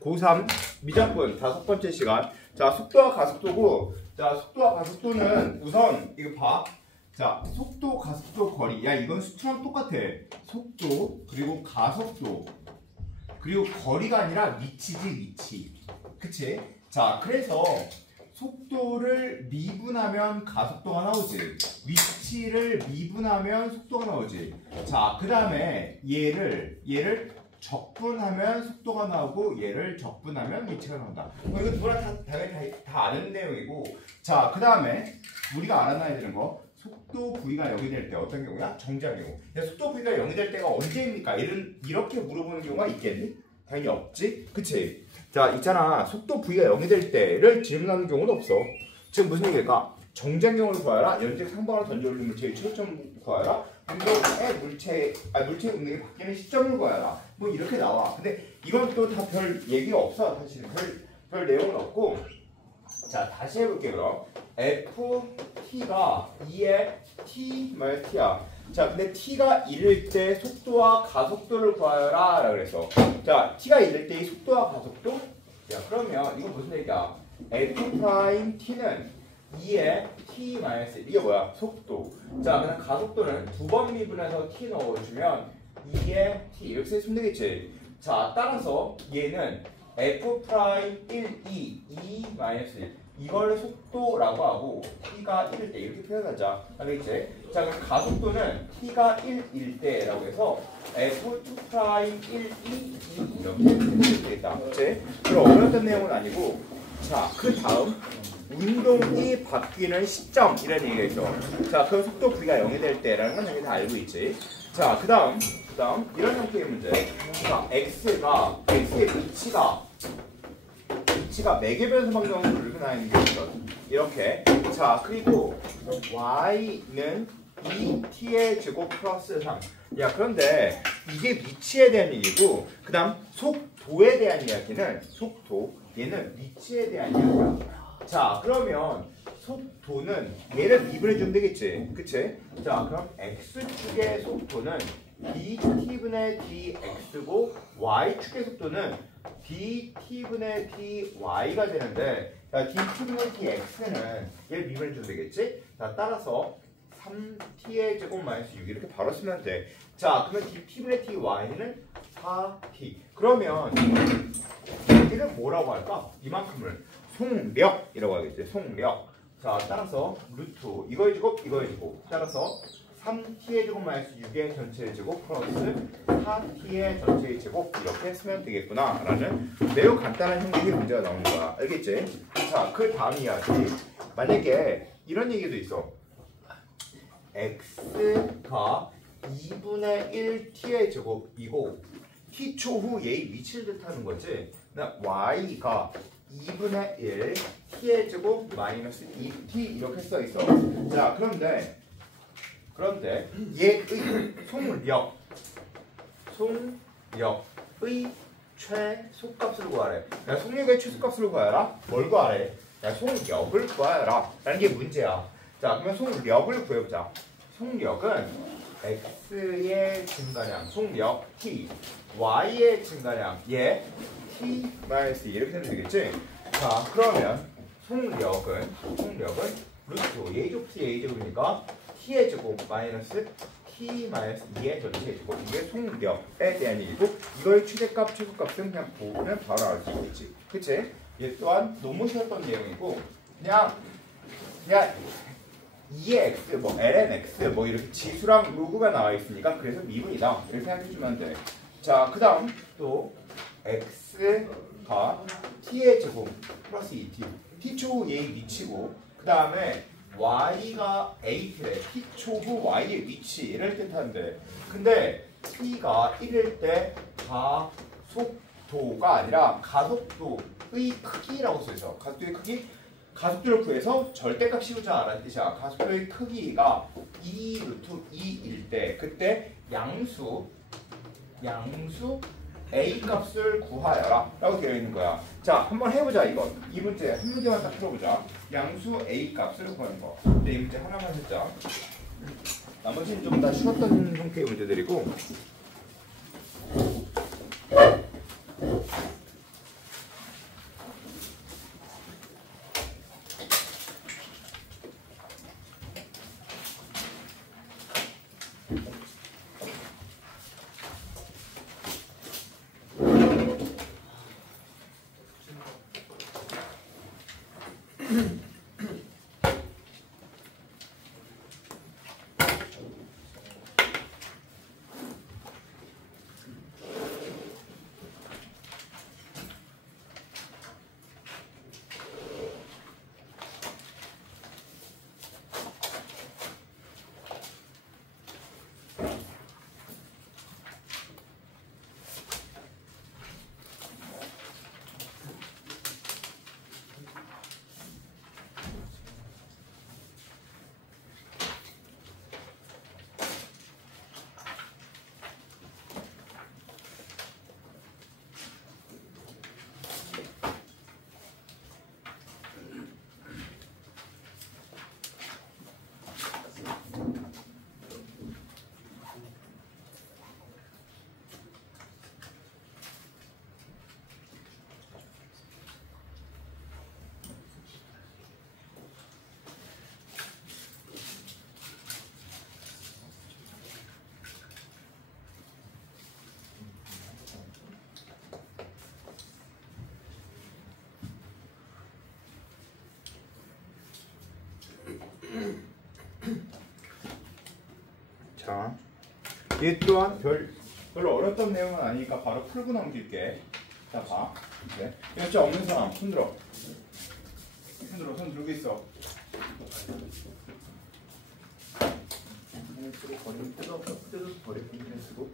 고3 미적분 5번째 시간. 자, 속도와 가속도고, 자, 속도와 가속도는 우선 이거 봐. 자, 속도, 가속도, 거리. 야, 이건 수트랑 똑같아. 속도, 그리고 가속도, 그리고 거리가 아니라 위치지, 위치. 그치? 자, 그래서 속도를 미분하면 가속도가 나오지. 위치를 미분하면 속도가 나오지. 자, 그 다음에 얘를 적분하면 속도가 나오고 얘를 적분하면 위치가 나온다. 이거 누구나 당연히 다 아는 내용이고. 자, 그 다음에 우리가 알아놔야 되는 거. 속도 V가 0이 될 때 어떤 경우야? 정지하는 경우. 속도 V가 0이 될 때가 언제입니까? 이렇게 물어보는 경우가 있겠니? 당연히 없지? 그치? 자, 있잖아. 속도 V가 0이 될 때를 질문하는 경우는 없어. 지금 무슨 얘기일까? 정지한 경우를 구하라. 연적 상방으로 던져올린 물체의 최고점 구하라. 운동의 물체의 운동이 바뀌는 시점을 구하라. 뭐 이렇게 나와. 근데 이건 또 다 별 얘기가 없어. 사실 별 내용은 없고. 자, 다시 해볼게 그럼. ft가 2의 t 말 t야. 자, 근데 t가 1일 때 속도와 가속도를 구하여라 라고 그래서. 자, t가 1일 때 이 속도와 가속도? 야, 그러면 이건 무슨 얘기야? f' t는 2의 t-1 이게 뭐야? 속도. 자, 그냥 가속도는 두 번 미분해서 t 넣어주면 2의 t 이렇게 쓰면 되겠지. 자, 따라서 얘는 f'1, 2, 2-1 이걸 속도라고 하고 t가 1일 때 이렇게 표현하자. 알겠지? 자, 그럼 가속도는 t가 1일 때라고 해서 f2'1, 2, 2 이렇게 표현하면 되겠다. 그치? 그럼 어려웠던 내용은 아니고. 자, 그 다음 운동이 바뀌는 시점 이런 얘기가 있어. 자, 그럼 속도 V가 0이 될 때라는 건 당연히 다 알고 있지. 자, 그 다음 이런 형태의 문제. 자, x의 위치가 매개변수 방정으로 이렇게 나와 있는 게 있어. 이렇게. 자, 그리고 y는 2t의 제곱 플러스 3. 야, 그런데 이게 위치에 대한 얘기고, 그 다음 속도에 대한 이야기는 얘는 위치에 대한 이야기야. 자, 그러면 속도는 얘를 미분해주면 되겠지. 그치? 자, 그럼 x축의 속도는 dt분의 dx고 y축의 속도는 dt분의 dy가 되는데, 자, dt분의 dx는 얘를 미분해주면 되겠지? 자, 따라서 3t의 제곱 마이너스 6 이렇게 바로 쓰면 돼. 자, 그러면 dt분의 dy는 4t. 그러면 여기를 뭐라고 할까? 이만큼을 속력이라고 하겠지. 속력. 자, 따라서 루트 이거의 제곱 따라서 3t의 제곱 마이너스 6의 전체의 제곱 플러스 4t의 전체의 제곱 이렇게 쓰면 되겠구나 라는 매우 간단한 형식의 문제가 나오는 거야. 알겠지? 자, 그 다음 이야기. 만약에 이런 얘기도 있어. x가 2분의 1t의 제곱이고 t초 후 얘의 위치를 뜻하는 거지. y가 2분의 1 t의 제곱 마이너스 2t 이렇게 써 있어. 자, 그런데 얘의 속력의 최소값을 구하래. 야, 속력의 최소값을 구하라. 뭘 구하래? 야, 속력을 구하라 라는 게 문제야. 자, 그러면 속력을 구해보자. 속력은 x의 증가량 속력 t, y의 증가량 얘 t-1 이렇게 되면 되겠지? 자, 그러면 속력은 루트 a 제곱 t a 제곱이니까 t의 제곱 마이너스 t-2의 전체의 제곱. 이게 속력에 대한 얘기고, 이거의 최대값, 최소값은 그냥 보면 바로 알 수 있겠지. 그치? 얘 또한 너무 쉬웠던 내용이고, 그냥 2의 x, 뭐 ln x, 뭐 이렇게 지수랑 로그가 나와 있으니까 그래서 미분이다 이렇게 생각해주면 돼. 자, 그 다음 또 x가 t의 제곱 플러스 2t, t 초 후 얘의 위치고, 그 다음에 y가 at래, t 초 후 y의 위치를 뜻하는데, 근데 t가 1일 때 가속도가 아니라 가속도의 크기라고 써있어. 가속도의 크기? 가속도를 구해서 절대값 씌우자라는 뜻이야. 가속도의 크기가 2 루트 2일 때, 그때 양수 a 값을 구하여라 라고 되어 있는 거야. 자, 한번 해보자. 이 문제 한 문제만 딱 풀어보자. 양수 a 값을 구하는 거. 근데 이 문제 하나만 했자. 나머지는 좀 다 쉬웠던 형태의 문제들이고, 자, 얘 또한 별로 어렵던 내용은 아니니까 바로 풀고 넘길게. 자, 봐. 이제 이거 없는 사람 손 들어. 손 들고 있어. 쓰고 버리면 뜯어서 버리고 그냥 쓰고.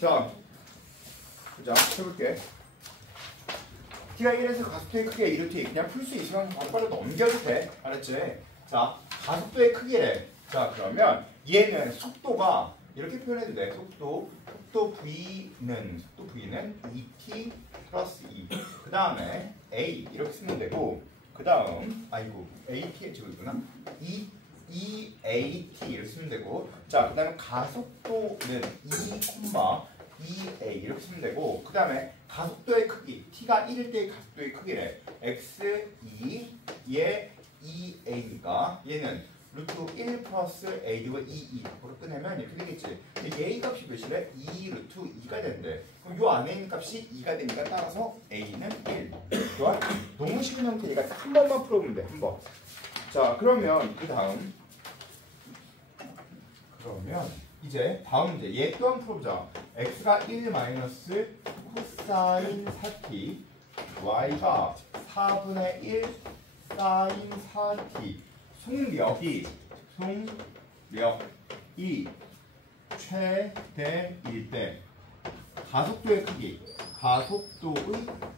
자, 해볼게. t가 1에서 가속도의 크기가 2루트 그냥 풀 수 있으면 바로 넘겨도 돼. 알았지? 자, 가속도의 크기래. 자, 그러면 얘는 속도가 이렇게 표현해도 돼. 속도 V는 2t 플러스 2. 그 다음에 A 이렇게 쓰면 되고, 그 다음 AT의 제곱이구나. 2AT 이렇게 쓰면 되고, 자, 그 다음에 가속도는 2A 이렇게 쓰면 되고, 그 다음에 가속도의 크기 t가 1일 때의 가속도의 크기래. x2 얘 2a니까 얘는 루트 1 플러스 a 제곱 2로 끝내면 이렇게 되겠지. 근데 얘 값이 몇이래? 2 루트 2가 된대. 그럼 요 안에 있는 값이 2가 되니까 따라서 a는 1. 좋아? 너무 쉬운 형태니까 한 번만 풀어보면 돼. 한 번. 자, 그러면 이제 다음 문제 얘 또한 풀어보자. x가 1 마이너스 코사인 4t, y가 4분의 1 사인 4t. 속력이 최대일 때 가속도의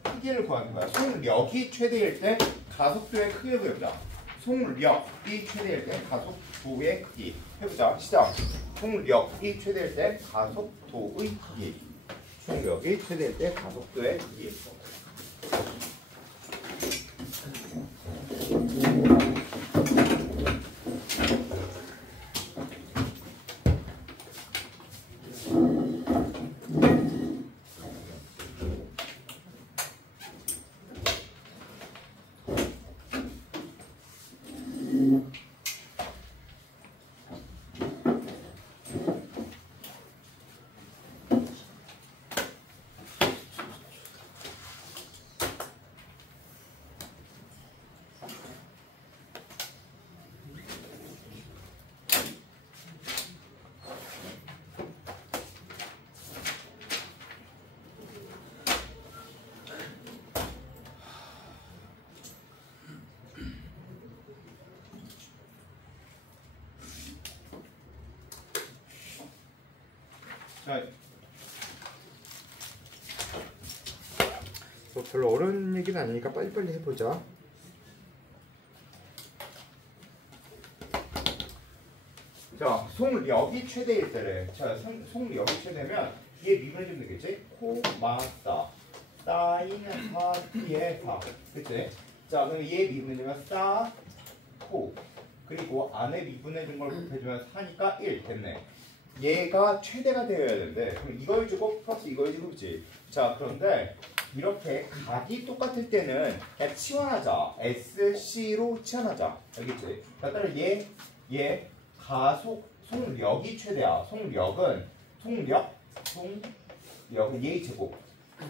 크기를 구하는 거야. 속력이 최대일 때 가속도의 크기를 구해보자. 속력이 최대일 때 가속도의 크기. 해보자. 시작. 속력이 최대일 때 가속도의 크기. 속력이 최대일 때 가속도의 크기. 자, 뭐 별로 어려운 얘기는 아니니까 빨리빨리 해보자. 자, 속력이 최대일 때래. 자, 속력이 최대면 얘 미분해주면 되겠지? 코마사 사인 4t의 4. 그치? 자, 그럼 얘 미분해주면 사, 코. 그리고 안에 미분해준 걸 곱해주면 4니까 1 됐네. 얘가 최대가 되어야 되는데 그럼 이걸 주고 플러스 이걸 주고 그치? 자, 그런데 이렇게 각이 똑같을 때는 그냥 치환하자. SC로 치환하자. 알겠지? 따라 얘 속력이 최대야. 속력은 A의 제곱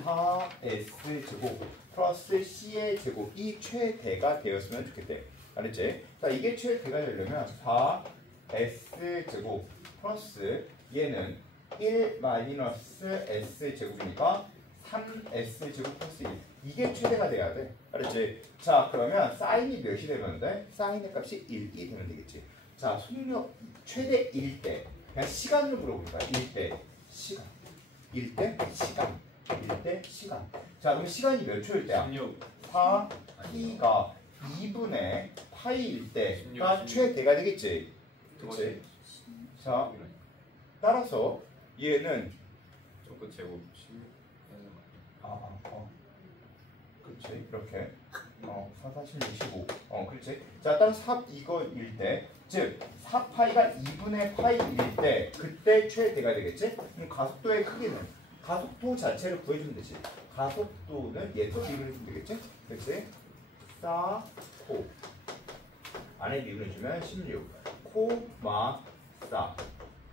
4S 제곱 플러스 C의 제곱이 최대가 되었으면 좋겠대. 알았지? 자, 이게 최대가 되려면 4S 제곱 플러스 얘는 1 마이너스 S 제곱이니까 3S 제곱 플러스 1. 이게 최대가 돼야 돼. 알았지? 자, 그러면 사인이 몇이 되면 돼? 사인의 값이 1이 되면 되겠지. 자, 속력 최대 1 때 그냥 시간을 물어보는 거야. 1때 시간. 1때 시간. 1때 시간. 자, 그럼 시간이 몇 초일 때야? 4T가 2분의 파이일 때가 최대가 되겠지. 그렇지? 자, 따라서 얘는 조금 제곱 16. 그렇지. 이렇게 4, 4, 16, 15. 그렇지. 자, 따라서 이거일 때, 즉 4파이가 2분의 파이일 때 그때 최대가 되겠지? 그럼 가속도의 크기는 가속도 자체를 구해주면 되지. 가속도는 얘도 미분해주면 되겠지? 그렇지? 4, 코 안에 미분해주면 16 코마4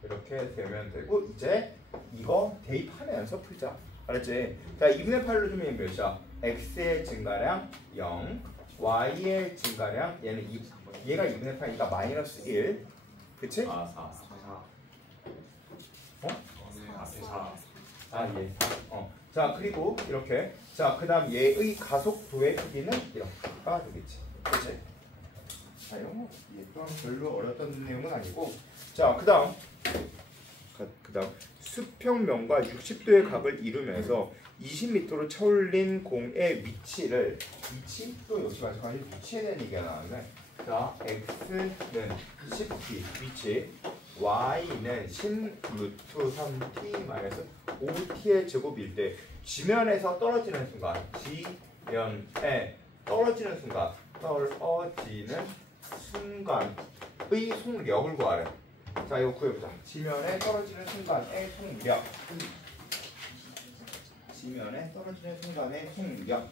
이렇게 되면 되고 이제 이거 대입하면서 풀자. 알았지? 자, 2분의 8로 주면 몇이야? x의 증가량 0 y의 증가량 얘는 2, 얘가 2분의 8이니까 마이너스 1 그치? 4. 앞에 4. 예. 자, 그리고 이렇게. 자, 그 다음 얘의 가속도의 크기는 이렇게가 되겠지. 그치? 자, 이런 거 또한 별로 어렵던 내용은 아니고. 자, 그 다음 수평면과 60도의 각을 이루면서 20m로 차올린 공의 위치 또 역시 마찬가지로 위치에 대한 얘기가 나왔네. 자, x는 10t 위치, y는 10루트 3t 5t의 제곱일 때 지면에서 떨어지는 순간, 순간의 속력을 구하래. 자, 이거 구해보자. 지면에 떨어지는 순간의 속력. 지면에 떨어지는 순간의 속력.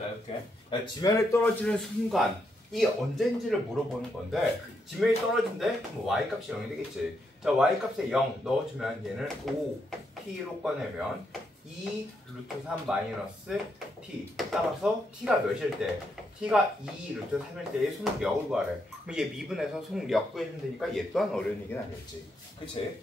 자, 이렇게 지면에 떨어지는 순간이 언제인지를 물어보는 건데 지면이 떨어진대? 그럼 y값이 0이 되겠지. 자, y값에 0 넣어주면 얘는 5t로 꺼내면 2 루트 3 마이너스 t. 따라서 t가 몇일 때? t가 2 루트 3일 때의 속력을 구하래. 그럼 얘 미분해서 속력 구해주면 되니까 얘 또한 어려운 얘기는 아니었지. 그치?